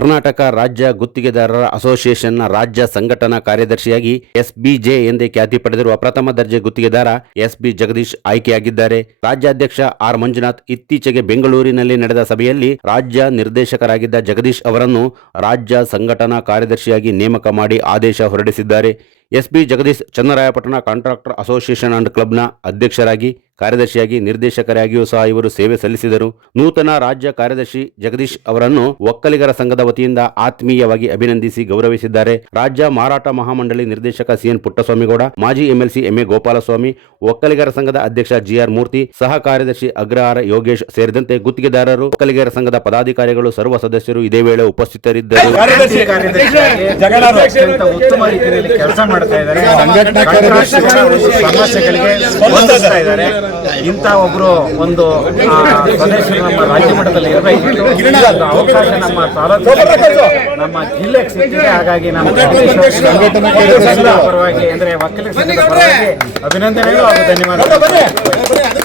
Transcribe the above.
ಕರ್ನಾಟಕ ರಾಜ್ಯ ಗುತ್ತಿಗೆದಾರರ ಅಸೋಸಿಯೇಷನ್ನ ರಾಜ್ಯ ಸಂಘಟನಾ ಕಾರ್ಯದರ್ಶಿಯಾಗಿ ಎಸ್ಬಿಜೆ ಎಂದೇ ಖ್ಯಾತಿ ಪಡೆದಿರುವ ಪ್ರಥಮ ದರ್ಜೆ ಗುತ್ತಿಗೆದಾರ ಎಸ್ಬಿ ಜಗದೀಶ್ ಆಯ್ಕೆಯಾಗಿದ್ದಾರೆ. ರಾಜ್ಯಾಧ್ಯಕ್ಷ ಆರ್ ಮಂಜುನಾಥ್ ಇತ್ತೀಚೆಗೆ ಬೆಂಗಳೂರಿನಲ್ಲಿ ನಡೆದ ಸಭೆಯಲ್ಲಿ ರಾಜ್ಯ ನಿರ್ದೇಶಕರಾಗಿದ್ದ ಜಗದೀಶ್ ಅವರನ್ನು ರಾಜ್ಯ ಸಂಘಟನಾ ಕಾರ್ಯದರ್ಶಿಯಾಗಿ ನೇಮಕ ಮಾಡಿ ಆದೇಶ ಹೊರಡಿಸಿದ್ದಾರೆ. SB Jagadish Channarayapatna contractor association and ಕ್ಲಬ್ನ ಅಧ್ಯಕ್ಷರಾಗಿ, ಕಾರ್ಯದರ್ಶಿಯಾಗಿ, ನಿರ್ದೇಶಕರಾಗಿಯೂ ಸಹ ಇವರು ಸೇವೆ ಸಲ್ಲಿಸಿದರು. ನೂತನ ರಾಜ್ಯ ಕಾರ್ಯದರ್ಶಿ ಜಗದೀಶ್ ಅವರನ್ನು ಒಕ್ಕಲಿಗರ ಸಂಘದ ವತಿಯಿಂದ ಆತ್ಮೀಯವಾಗಿ ಅಭಿನಂದಿಸಿ ಗೌರವಿಸಿದ್ದಾರೆ. ರಾಜ್ಯ ಮಾರಾಟ ಮಹಾಮಂಡಳಿ ನಿರ್ದೇಶಕ ಸಿಎನ್ ಪುಟ್ಟಸ್ವಾಮಿಗೌಡ, ಮಾಜಿ ಎಂಎಲ್ಸಿ ಎಂಎ ಗೋಪಾಲಸ್ವಾಮಿ, ಒಕ್ಕಲಿಗರ ಸಂಘದ ಅಧ್ಯಕ್ಷ ಜಿಆರ್ ಮೂರ್ತಿ, ಸಹ ಕಾರ್ಯದರ್ಶಿ ಅಗ್ರಹಾರ ಯೋಗೇಶ್ ಸೇರಿದಂತೆ ಗುತ್ತಿಗೆದಾರರು, ಒಕ್ಕಲಿಗರ ಸಂಘದ ಪದಾಧಿಕಾರಿಗಳು, ಸರ್ವ ಸದಸ್ಯರು ಇದೇ ವೇಳೆ ಉಪಸ್ಥಿತರಿದ್ದರು. ಉತ್ತಮ ರೀತಿಯಲ್ಲಿ ಕೆಲಸ ಮಾಡ್ತಾ ಇದ್ದಾರೆ, ಸಮಸ್ಯೆಗಳಿಗೆ ಸ್ಪಂದಿಸ್ತಾ ಇದ್ದಾರೆ. ಇಂಥ ಒಬ್ರು ಒಂದು ಸದಸ್ಯರು ನಮ್ಮ ರಾಜ್ಯ ಮಟ್ಟದಲ್ಲಿ ಇರಬೇಕು. ಅವಕಾಶ ನಮ್ಮ ತಾಲೂಕು, ನಮ್ಮ ಜಿಲ್ಲೆಗೆ ಸಿಕ್ಕಿದೆ. ಹಾಗಾಗಿ ನಮ್ಮ ಪರವಾಗಿ ಅಂದ್ರೆ ಒಕ್ಕಲಿಗರ ಸಂಘದ ಪರವಾಗಿ ಅಭಿನಂದನೆಗಳು ಹಾಗೂ ಧನ್ಯವಾದಗಳು.